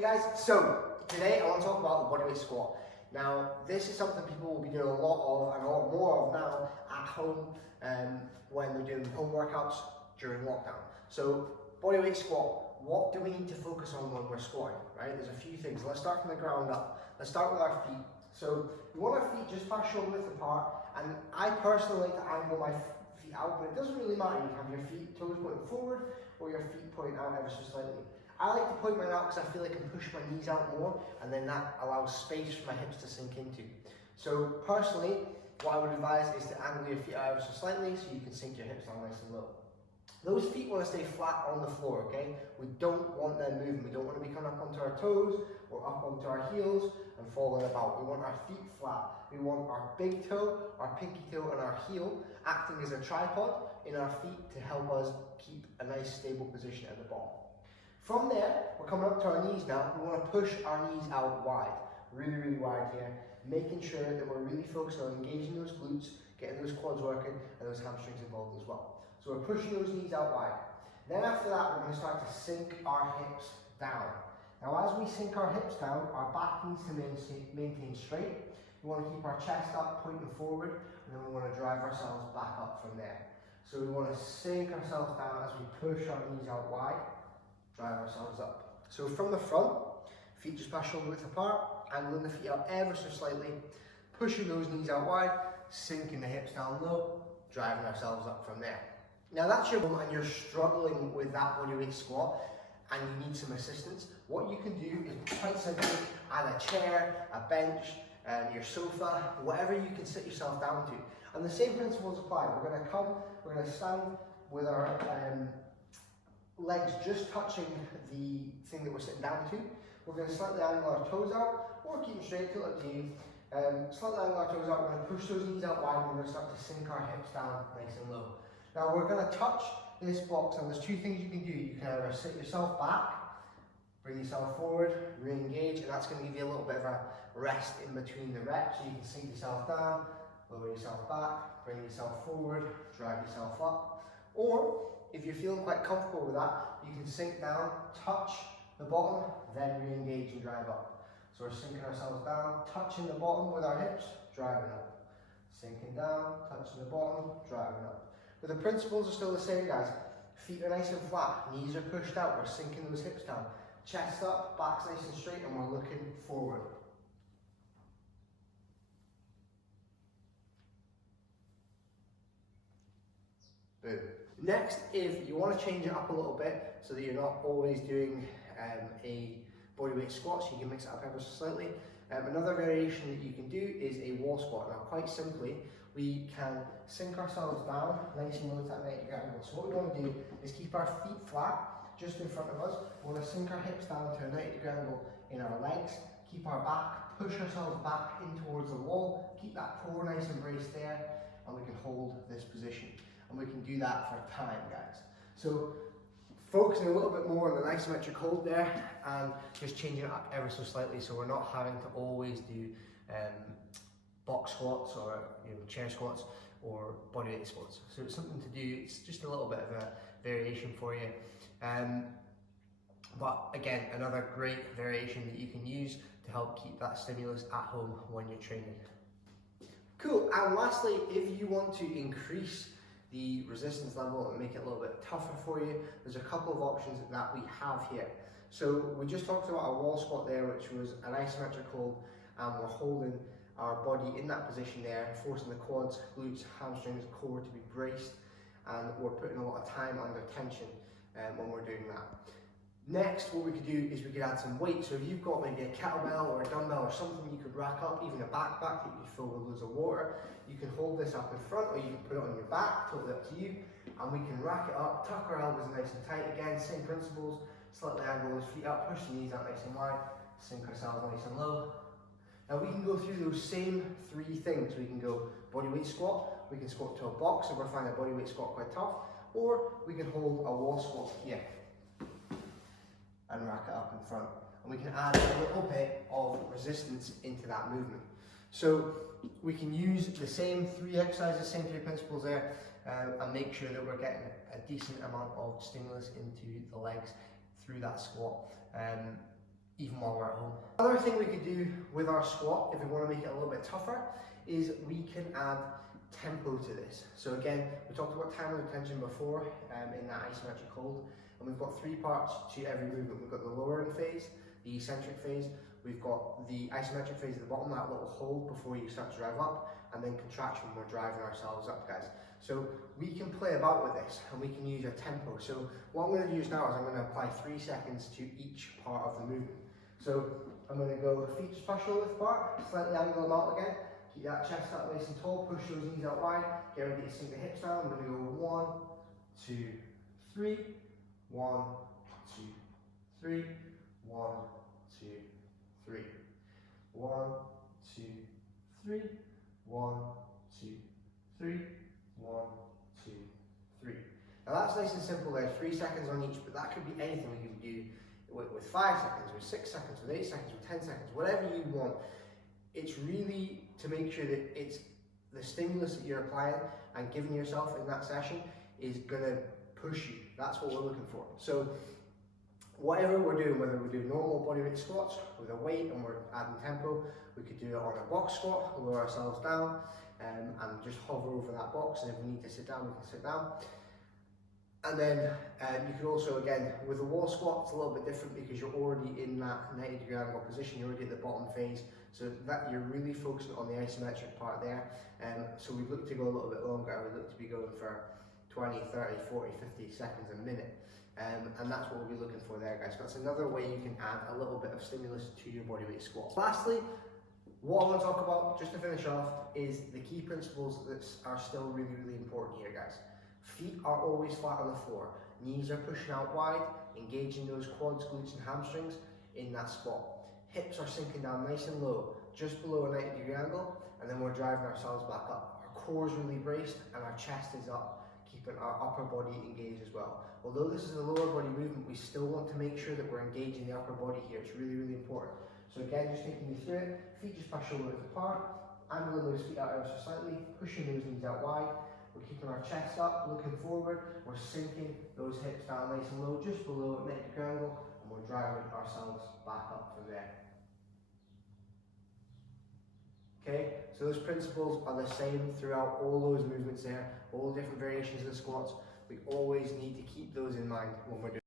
Hey guys, so today I want to talk about the bodyweight squat. Now, this is something people will be doing a lot of and a lot more of now at home when they're doing home workouts during lockdown. So, bodyweight squat, what do we need to focus on when we're squatting, right? There's a few things. Let's start from the ground up. Let's start with our feet. So, we want our feet just past shoulder width apart, and I personally like to angle my feet out, but it doesn't really matter. You can have your toes pointing forward or your feet pointing out ever so slightly. I like to point mine out because I feel I can push my knees out more, and then that allows space for my hips to sink into. So personally, what I would advise is to angle your feet out ever so slightly so you can sink your hips down nice and low. Those feet want to stay flat on the floor, okay? We don't want them moving. We don't want to be coming up onto our toes or up onto our heels and falling about. We want our feet flat. We want our big toe, our pinky toe, and our heel acting as a tripod in our feet to help us keep a nice stable position at the bottom. From there, we're coming up to our knees now. We want to push our knees out wide, really, really wide here, making sure that we're really focused on engaging those glutes, getting those quads working, and those hamstrings involved as well. So we're pushing those knees out wide. Then after that, we're going to start to sink our hips down. Now as we sink our hips down, our back needs to maintain straight. We want to keep our chest up, pointing forward, and then we want to drive ourselves back up from there. So we want to sink ourselves down as we push our knees out wide, drive ourselves up. So from the front, feet just past shoulder width apart, angling the feet up ever so slightly, pushing those knees out wide, sinking the hips down low, driving ourselves up from there. Now that's your and you're struggling with that bodyweight squat and you need some assistance. What you can do is quite simply add a chair, a bench, your sofa, whatever you can sit yourself down to. And the same principles apply. We're going to stand with our legs just touching the thing that we're sitting down to. We're going to slightly angle our toes out, or keep them straight, till up to you. Slightly angle our toes out, we're going to push those knees out wide, and we're going to start to sink our hips down nice and low. Now we're going to touch this box, and there's two things you can do. You can either sit yourself back, bring yourself forward, re-engage, and that's going to give you a little bit of a rest in between the reps, so you can sink yourself down, lower yourself back, bring yourself forward, drive yourself up. Or, if you're feeling quite comfortable with that, you can sink down, touch the bottom, then re-engage and drive up. So we're sinking ourselves down, touching the bottom with our hips, driving up. Sinking down, touching the bottom, driving up. But the principles are still the same, guys. Feet are nice and flat, knees are pushed out, we're sinking those hips down. Chest up, back's nice and straight, and we're looking forward. Boom. Next, if you want to change it up a little bit so that you're not always doing a bodyweight squat, so you can mix it up ever so slightly, another variation that you can do is a wall squat. Now, quite simply, we can sink ourselves down nice and low to that 90 degree angle. So what we want to do is keep our feet flat just in front of us. We want to sink our hips down to a 90 degree angle in our legs, keep our back, push ourselves back in towards the wall, keep that core nice and braced there, and we can hold this position. And we can do that for time, guys. So focusing a little bit more on the isometric hold there and just changing it up ever so slightly so we're not having to always do box squats or chair squats or bodyweight squats. So it's something to do, it's just a little bit of a variation for you. But again, another great variation that you can use to help keep that stimulus at home when you're training. Cool, and lastly, if you want to increase the resistance level and make it a little bit tougher for you, there's a couple of options that we have here. So we just talked about a wall squat there, which was an isometric hold, and we're holding our body in that position there, forcing the quads, glutes, hamstrings, core to be braced, and we're putting a lot of time under tension when we're doing that. Next, what we could do is we could add some weight. So if you've got maybe a kettlebell or a dumbbell or something you could rack up, even a backpack that you could fill with loads of water, you can hold this up in front or you can put it on your back, totally up to you, and we can rack it up, tuck our elbows nice and tight. Again, same principles, slightly angle those feet up, push the knees out nice and wide, sink ourselves nice and low. Now we can go through those same three things. We can go bodyweight squat, we can squat to a box if we're finding a bodyweight squat quite tough, or we can hold a wall squat here and rack it up in front. And we can add a little bit of resistance into that movement. So we can use the same three exercises, same three principles there, and make sure that we're getting a decent amount of stimulus into the legs through that squat. even while we're at home. Another thing we could do with our squat, if we want to make it a little bit tougher, is we can add tempo to this. So again, we talked about time and attention before in that isometric hold, and we've got 3 parts to every movement. We've got the lowering phase, the eccentric phase, we've got the isometric phase at the bottom, that little hold before you start to drive up, and then contraction when we're driving ourselves up, guys. So we can play about with this, and we can use a tempo. So what I'm going to use now is I'm going to apply 3 seconds to each part of the movement. So I'm going to go feet just push over the part, slightly angle them out again, keep that chest up nice and tall, push those knees out wide, get ready to sink the hips down. I'm going to go 1, 2, 3, 1, 2, 3, 1, 2, 3, 1, 2, 3, 1, 2, 3, 1, 2, 3. Now that's nice and simple there, 3 seconds on each, but that could be anything. We can do with 5 seconds, with 6 seconds, with 8 seconds, with 10 seconds, whatever you want. It's really to make sure that it's the stimulus that you're applying and giving yourself in that session is going to push you. That's what we're looking for. So whatever we're doing, whether we're doing normal bodyweight squats with a weight and we're adding tempo, we could do it on a box squat, lower ourselves down and just hover over that box, and if we need to sit down, we can sit down. And then you could also, again, with the wall squat, it's a little bit different because you're already in that 90-degree angle position, you're already at the bottom phase, so that you're really focusing on the isometric part there. So we'd look to go a little bit longer. I would look to be going for 20, 30, 40, 50 seconds a minute. And that's what we'll be looking for there, guys. That's another way you can add a little bit of stimulus to your bodyweight squat. Lastly, what I want to talk about, just to finish off, is the key principles that are still really, really important here, guys. Feet are always flat on the floor. Knees are pushing out wide, engaging those quads, glutes and hamstrings in that squat. Hips are sinking down nice and low, just below a 90-degree angle, and then we're driving ourselves back up. Our core is really braced and our chest is up, keeping our upper body engaged as well. Although this is a lower body movement, we still want to make sure that we're engaging the upper body here. It's really, really important. So again, just taking you through it, feet just push shoulder width apart, angling those feet out ever so slightly, pushing those knees out wide. We're keeping our chest up, looking forward. We're sinking those hips down nice and low, just below 90-degree angle, and we're driving ourselves back up from there. Okay, so those principles are the same throughout all those movements there, all the different variations of the squats. We always need to keep those in mind when we're doing